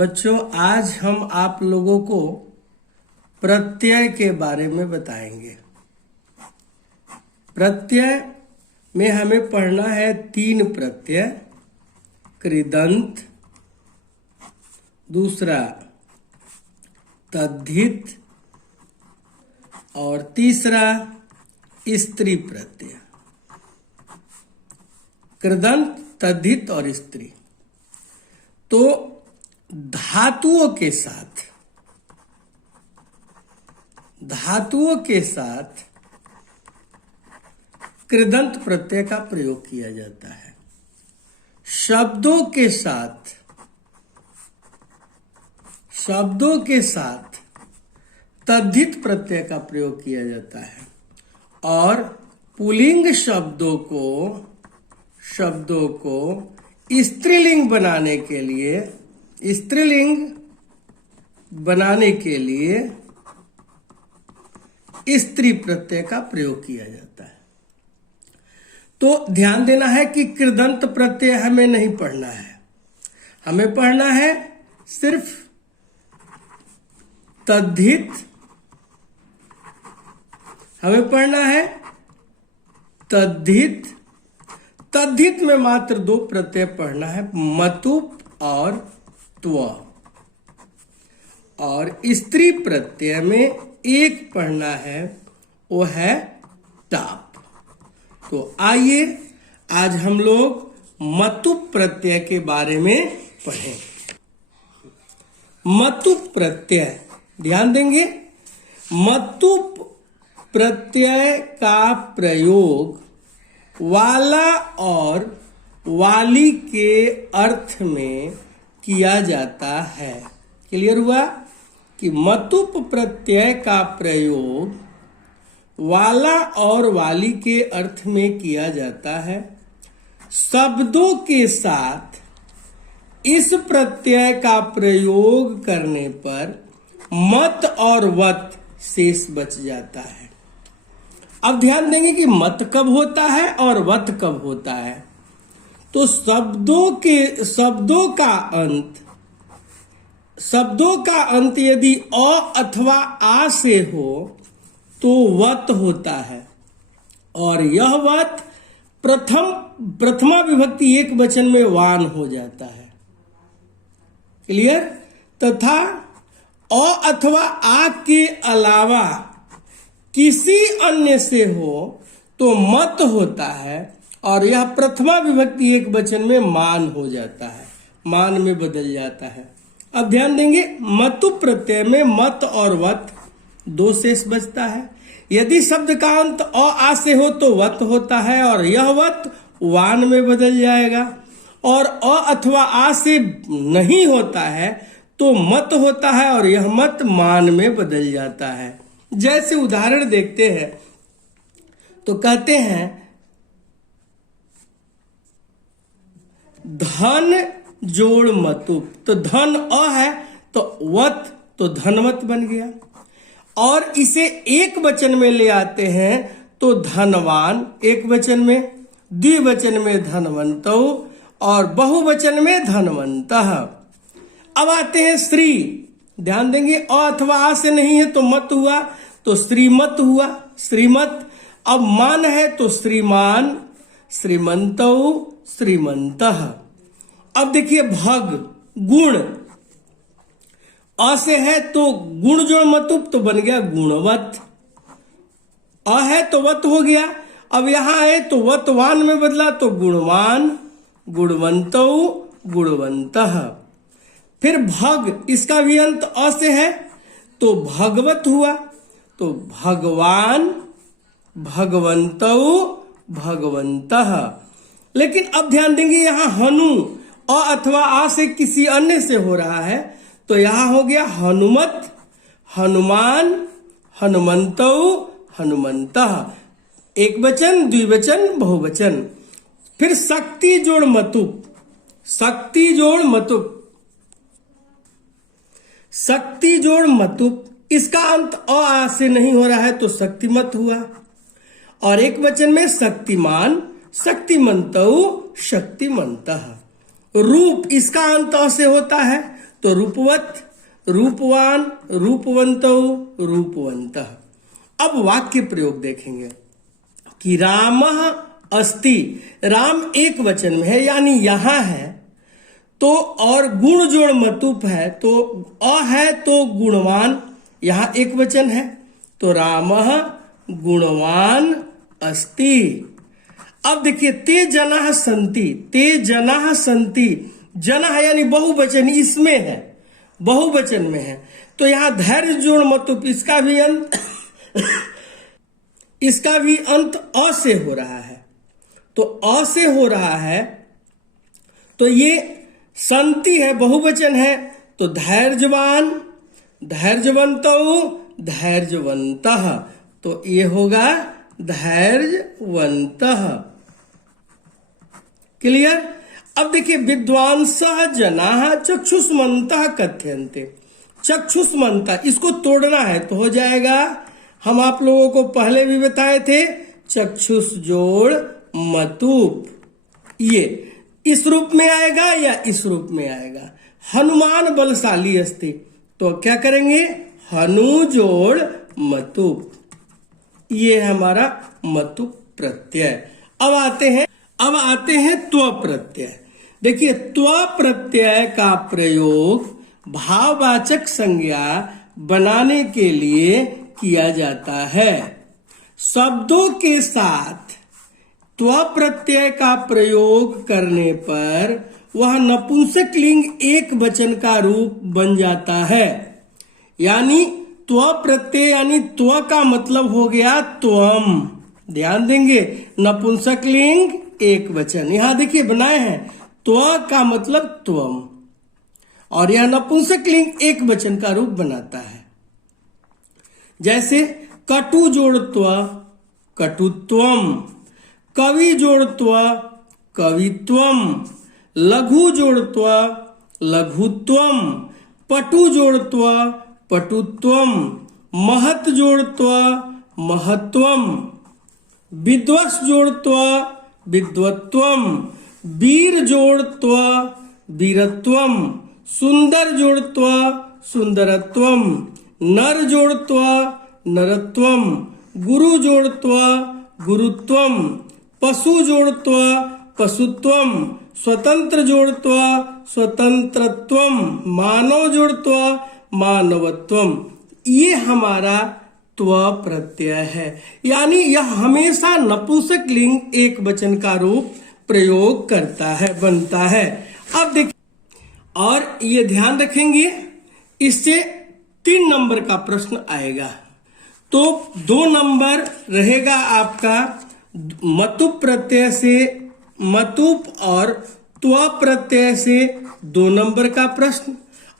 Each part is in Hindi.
बच्चों, आज हम आप लोगों को प्रत्यय के बारे में बताएंगे। प्रत्यय में हमें पढ़ना है 3 प्रत्यय। कृदंत, दूसरा तद्धित और तीसरा स्त्री प्रत्यय। कृदंत, तद्धित और स्त्री। तो धातुओं के साथ कृदंत प्रत्यय का प्रयोग किया जाता है। शब्दों के साथ तद्धित प्रत्यय का प्रयोग किया जाता है और पुल्लिंग शब्दों को स्त्रीलिंग बनाने के लिए स्त्री प्रत्यय का प्रयोग किया जाता है। तो ध्यान देना है कि कृदंत प्रत्यय हमें नहीं पढ़ना है, हमें पढ़ना है सिर्फ तद्धित। हमें पढ़ना है तद्धित में मात्र 2 प्रत्यय पढ़ना है, मतुप और त्व। और स्त्री प्रत्यय में 1 पढ़ना है, वो है टाप। तो आइए आज हम लोग मतुप प्रत्यय के बारे में पढ़ें। मतुप प्रत्यय, ध्यान देंगे, मतुप प्रत्यय का प्रयोग वाला और वाली के अर्थ में किया जाता है। क्लियर हुआ कि मतुप प्रत्यय का प्रयोग वाला और वाली के अर्थ में किया जाता है। शब्दों के साथ इस प्रत्यय का प्रयोग करने पर मत और वत शेष बच जाता है। अब ध्यान देंगे कि मत कब होता है और वत कब होता है। तो शब्दों का अंत यदि अ अथवा आ से हो तो वत होता है, और यह वत प्रथमा विभक्ति एक वचन में वान हो जाता है। क्लियर। तथा अ अथवा आ के अलावा किसी अन्य से हो तो मत होता है, और यह प्रथमा विभक्ति एक वचन में मान हो जाता है, मान में बदल जाता है। अब ध्यान देंगे, मतुप प्रत्यय में मत और वत 2 शेष बचता है। यदि शब्द का अंत अ आ से हो तो वत होता है, और यह वत वान में बदल जाएगा। और अ अथवा आ से नहीं होता है तो मत होता है, और यह मत मान में बदल जाता है। जैसे उदाहरण देखते हैं तो कहते हैं धन जोड़ मतुप। तो धन अ है तो वत तो धनवत बन गया। और इसे एक वचन में ले आते हैं तो धनवान एक वचन में, द्विवचन में धनवंतौ और बहुवचन में धनवंतः। अब आते हैं श्री। ध्यान देंगे, अ अथवा आ से नहीं है तो मत हुआ, तो श्रीमत हुआ, श्रीमत। अब मान है तो श्रीमान, श्रीमंतौ, श्रीमंतः। अब देखिए भग, गुण। अ से है तो गुण जोड़ मतुप तो बन गया गुणवत। अ है तो वत हो गया। अब यहां है तो वतवान में बदला तो गुणवान, गुणवंतौ, गुणवंतः। फिर भग, इसका भी अंत अ से है तो भगवत हुआ, तो भगवान, भगवंतौ, भगवंतः। लेकिन अब ध्यान देंगे यहां हनु अ अथवा आ से किसी अन्य से हो रहा है, तो यहां हो गया हनुमत, हनुमान, हनुमंतौ, हनुमंतः। एक वचन, द्विवचन, बहुवचन। फिर शक्ति जोड़ मतुप, शक्ति जोड़ मतुप, शक्ति जोड़ मतुप। इसका अंत अ आ से नहीं हो रहा है तो शक्तिमत हुआ। और एक वचन में शक्तिमान, शक्तिमंतौ, शक्तिमंतः। रूप, इसका अंत अ से होता है तो रूपवत, रूपवान, रूपवंतो, रूपवंतः। अब वाक्य प्रयोग देखेंगे कि रामः अस्ति, राम एक वचन में है यानी यहां है, तो और गुण जोड़ मतुप है, तो अ है तो गुणवान, यहां एक वचन है, तो रामः गुणवान अस्ति। अब देखिए ते जनाः सन्ति, ते जनाः सन्ति, जनाः यानी बहुवचन इसमें है, बहुवचन में है, तो यहां धैर्य जोड़ मतुप, इसका भी अंत अ से हो रहा है, तो अ से हो रहा है, तो ये संति है, बहुवचन है, तो धैर्यवान, धैर्यवंतो, धैर्यवंतः, तो ये होगा धैर्यवंतः। क्लियर। अब देखिए विद्वांसः जनाः चक्षुष्मन्तः कथ्यन्ते, चक्षुष्मन्तः इसको तोड़ना है तो हो जाएगा, हम आप लोगों को पहले भी बताए थे, चक्षुष जोड़ मतुप, ये इस रूप में आएगा या इस रूप में आएगा। हनुमान बलशाली अस्ति, तो क्या करेंगे, हनु जोड़ मतुप, ये हमारा मतुप प्रत्यय। अब आते हैं त्व प्रत्यय। देखिए त्व प्रत्यय का प्रयोग भाववाचक संज्ञा बनाने के लिए किया जाता है। शब्दों के साथ त्व प्रत्यय का प्रयोग करने पर वह नपुंसक लिंग एक वचन का रूप बन जाता है। यानी त्व प्रत्यय यानी त्व का मतलब हो गया त्वम, ध्यान देंगे, नपुंसक लिंग एक वचन, यहां देखिए बनाए हैं, त्व का मतलब त्वम, और यह नपुंसक लिंग एक वचन का रूप बनाता है। जैसे कटु जोड़ त्व, कटुत्वम, कवि जोड़ त्व, कवित्वम, लघु जोड़ त्व, लघुत्वम, पटु जोड़ त्व, पटुत्वम, महत जोड़ त्व, महत्वम, विद्वस् जोड़ त्व, विद्वत्वम, वीर जोड़ त्व, वीरत्वम, सुंदर जोड़ त्व, सुंदरत्वम, नर जोड़ त्व, नरत्वम, गुरु जोड़ त्व, गुरुत्वम, पशु जोड़ त्व, पशुत्वम, स्वतंत्र जोड़ त्व, स्वतंत्रत्वम, मानव जोड़ त्व, मानवत्वम। ये हमारा त्व प्रत्यय है, यानी यह हमेशा नपुंसक लिंग एक वचन का रूप प्रयोग करता है, बनता है। अब देखिए, और ये ध्यान रखेंगे, इससे 3 नंबर का प्रश्न आएगा, तो 2 नंबर रहेगा आपका मतुप प्रत्यय से, मतुप और त्व प्रत्यय से 2 नंबर का प्रश्न,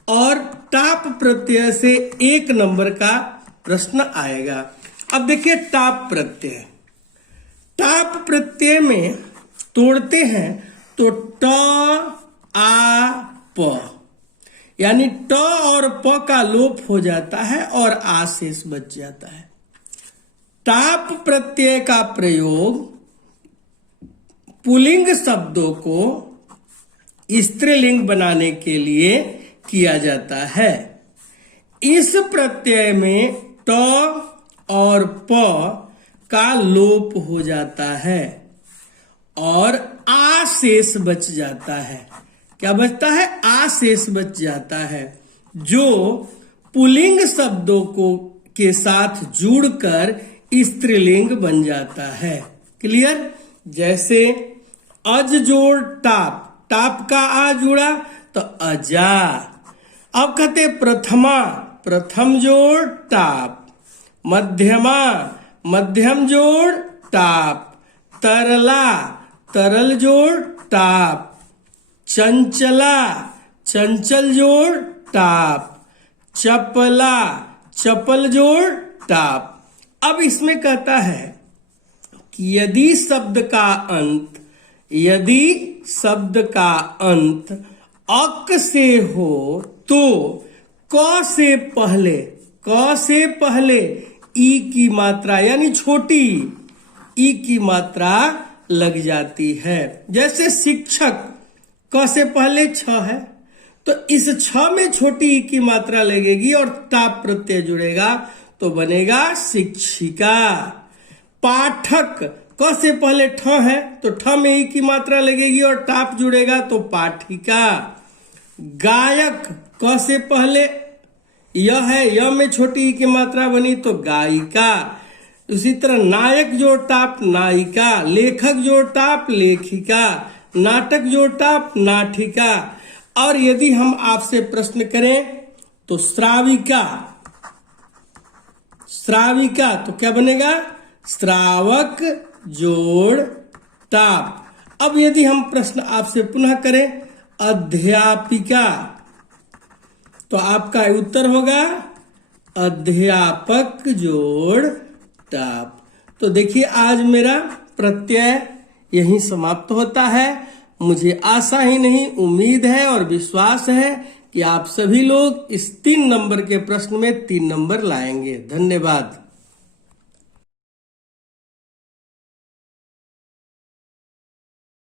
और टाप प्रत्यय से 1 नंबर का प्रश्न आएगा। अब देखिए टाप प्रत्यय, टाप प्रत्यय में तोड़ते हैं तो ट आ प, यानी ट और प का लोप हो जाता है और आ शेष बच जाता है। टाप प्रत्यय का प्रयोग पुल्लिंग शब्दों को स्त्रीलिंग बनाने के लिए किया जाता है। इस प्रत्यय में ट और प का लोप हो जाता है और आ शेष बच जाता है। क्या बचता है? आ शेष बच जाता है, जो पुल्लिंग शब्दों को के साथ जुड़कर स्त्रीलिंग बन जाता है। क्लियर? जैसे अज जोड़ टाप, टाप का आ जुड़ा तो अजा। अब कहते प्रथमा, प्रथम जोड़ टाप, मध्यमा, मध्यम जोड़ टाप, तरला, तरल जोड़ टाप, चंचला, चंचल जोड़ टाप, चपला, चपल जोड़ टाप। अब इसमें कहता है कि यदि शब्द का अंत अक से हो तो क से पहले ई की मात्रा यानी छोटी ई की मात्रा लग जाती है। जैसे शिक्षक, क से पहले छ है तो इस छ में छोटी ई की मात्रा लगेगी और टाप प्रत्यय जुड़ेगा तो बनेगा शिक्षिका। पाठक, क से पहले ठ है तो ठ में ई की मात्रा लगेगी और टाप जुड़ेगा तो पाठिका। गायक, क से पहले यह है, य में छोटी ई की मात्रा बनी तो गायिका। उसी तरह नायक जोड़ टाप नायिका, लेखक जोड़ टाप लेखिका, नाटक जोड़ टाप नाटिका। और यदि हम आपसे प्रश्न करें तो श्राविका, श्राविका तो क्या बनेगा? श्रावक जोड़ टाप। अब यदि हम प्रश्न आपसे पुनः करें अध्यापिका तो आपका उत्तर होगा अध्यापक जोड़ टाप। तो देखिए आज मेरा प्रत्यय यहीं समाप्त होता है। मुझे आशा ही नहीं उम्मीद है और विश्वास है कि आप सभी लोग इस 3 नंबर के प्रश्न में 3 नंबर लाएंगे। धन्यवाद।